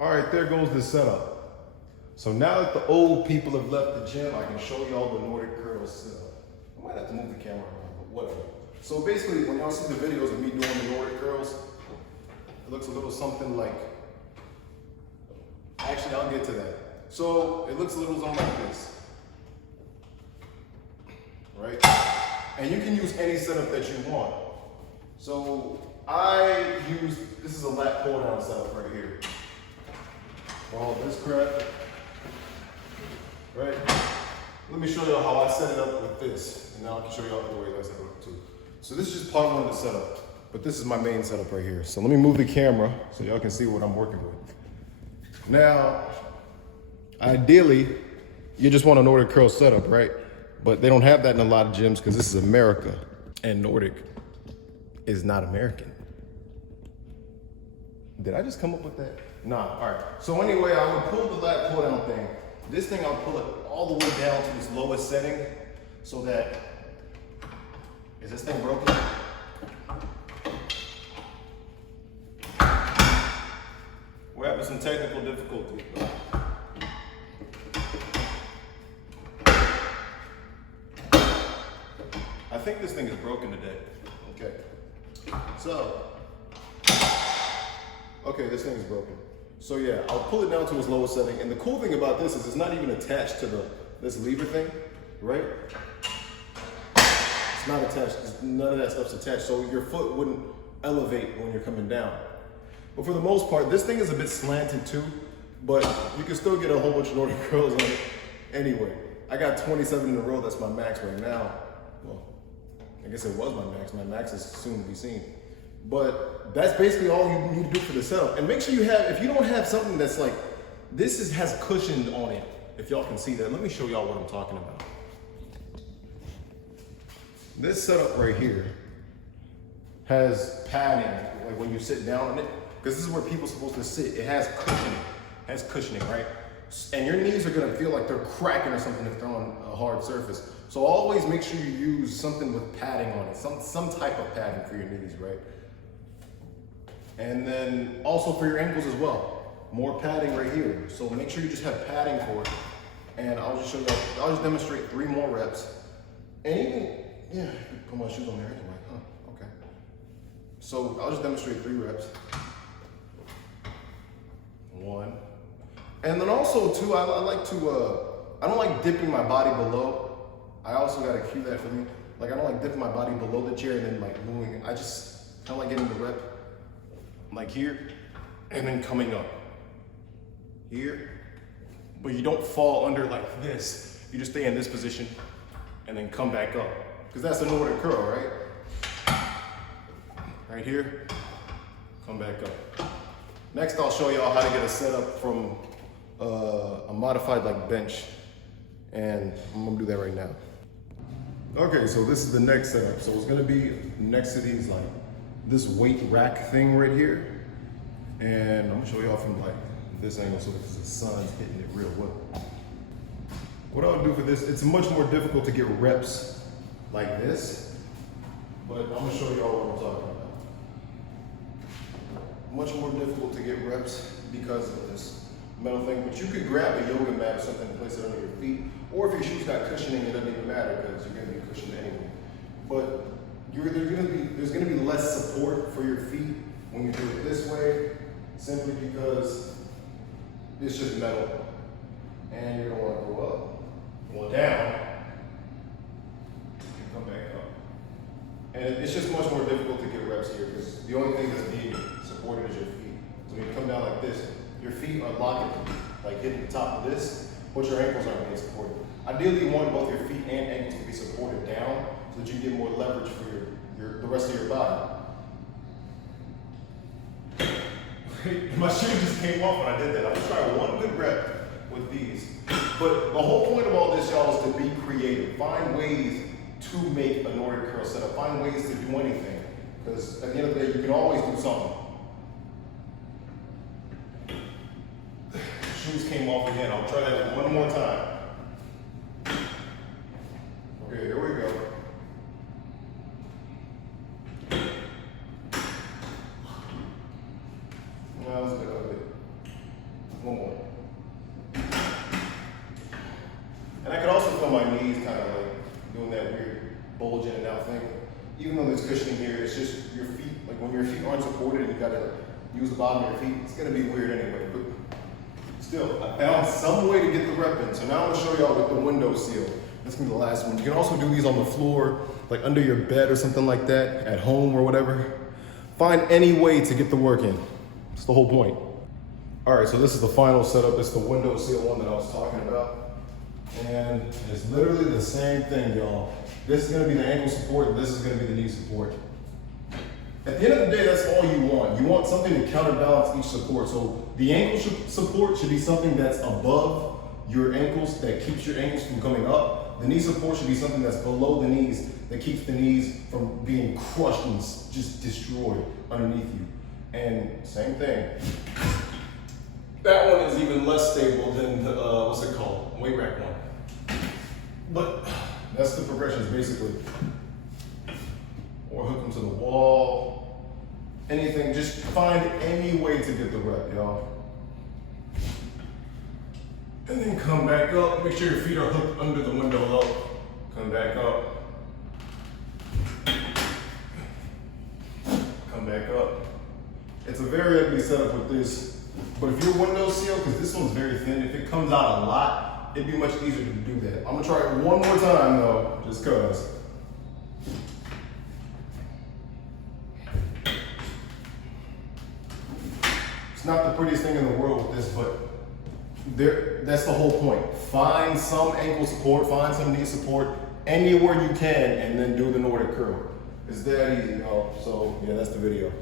All right, there goes the setup. So now that the old people have left the gym, I can show y'all the Nordic curls setup. I might have to move the camera around, but whatever. So basically, when y'all see the videos of me doing the Nordic curls, it looks a little something like, actually, I'll get to that. So it looks a little something like this, right? And you can use any setup that you want. So this is a lat pull down setup right here. All this crap, right? Let me show y'all how I set it up with this. And now I can show y'all other ways I set it up too. So this is just part one of the setup, but this is my main setup right here. So let me move the camera so y'all can see what I'm working with. Now, ideally, you just want a Nordic curl setup, right? But they don't have that in a lot of gyms because this is America and Nordic is not American. Did I just come up with that? Nah, all right. So anyway, I would pull the lat pull down thing. This thing, I'll pull it all the way down to its lowest setting so that, is this thing broken? We're having some technical difficulties. I think this thing is broken today. Okay. So, okay, this thing is broken. So yeah, I'll pull it down to its lowest setting. And the cool thing about this is it's not even attached to this lever thing, right? It's not attached, none of that stuff's attached. So your foot wouldn't elevate when you're coming down. But for the most part, this thing is a bit slanted too, but you can still get a whole bunch of Nordic curls on it anyway. I got 27 in a row, that's my max right now. Well, I guess it was my max. My max is soon to be seen. But that's basically all you need to do for the setup. And make sure you have, if you don't have something that's like, has cushioned on it, if y'all can see that. Let me show y'all what I'm talking about. This setup right here has padding, like when you sit down on it, because this is where people are supposed to sit. It has cushioning, right? And your knees are gonna feel like they're cracking or something if they're on a hard surface. So always make sure you use something with padding on it, some type of padding for your knees, right? And then also for your ankles as well, more padding right here. So make sure you just have padding for it. And I'll just show you, I'll just demonstrate 3 more reps. And even, yeah, put my shoes on there anyway, huh, okay. So I'll just demonstrate 3 reps. 1. And then also too, I like to, I don't like dipping my body below. I also gotta cue that for me. Like I don't like dipping my body below the chair and then like moving. I just kind of like getting the rep like here and then coming up here. But you don't fall under like this. You just stay in this position and then come back up. Because that's a Nordic curl, right? Right here, come back up. Next, I'll show y'all how to get a setup from a modified like bench. And I'm gonna do that right now. Okay, so this is the next setup. So it's gonna be next to these like, this weight rack thing right here. And I'm gonna show y'all from like this angle so that the sun's hitting it real well. What I'll do for this, it's much more difficult to get reps like this, but I'm gonna show y'all what I'm talking about. Much more difficult to get reps because of this metal thing, but you could grab a yoga mat or something and place it under your feet, or if your shoes got cushioning, it doesn't even matter because you're gonna be cushioned anyway. But there's gonna be less support for your feet when you do it this way, simply because it's just metal, and you're gonna wanna go up, go down, and come back up. And it's just much more difficult to get reps here because the only thing that's being supported is your feet. So when you come down like this, your feet are locking, like hitting the top of this, but your ankles aren't being supported. Ideally, you want both your feet and ankles to be supported down so that you get more leverage for the rest of your body. My shoe just came off when I did that. I'm gonna try one good rep with these. But the whole point of all this, y'all, is to be creative. Find ways to make a Nordic curl setup. Find ways to do anything. Because at the end of the day, you can always do something. Shoes came off again. I'll try that one more time. Okay, here we go. That was a bit ugly. even though there's cushioning here, it's just your feet, like when your feet aren't supported and you gotta use the bottom of your feet, it's gonna be weird anyway. But still, I found some way to get the rep in. So now I'm gonna show y'all with the window seal. That's gonna be the last one. You can also do these on the floor, like under your bed or something like that, at home or whatever. Find any way to get the work in. That's the whole point. All right, so this is the final setup. It's the window seal one that I was talking about. And it's literally the same thing, y'all. This is gonna be the ankle support, this is gonna be the knee support. At the end of the day, that's all you want. You want something to counterbalance each support. So the ankle support should be something that's above your ankles, that keeps your ankles from coming up. The knee support should be something that's below the knees, that keeps the knees from being crushed and just destroyed underneath you. And same thing. That one is even less stable than the, what's it called? Weight rack one. But that's the progressions basically. Or hook them to the wall. Anything, just find any way to get the rep, y'all. And then come back up. Make sure your feet are hooked under the window up. Come back up. Come back up. It's a very ugly setup with this. But if your window seal, because this one's very thin, if it comes out a lot, it'd be much easier to do that. I'm gonna try it one more time though, just cause. It's not the prettiest thing in the world with this, but that's the whole point. Find some ankle support, find some knee support, anywhere you can, and then do the Nordic curl. It's that easy, y'all. So yeah, that's the video.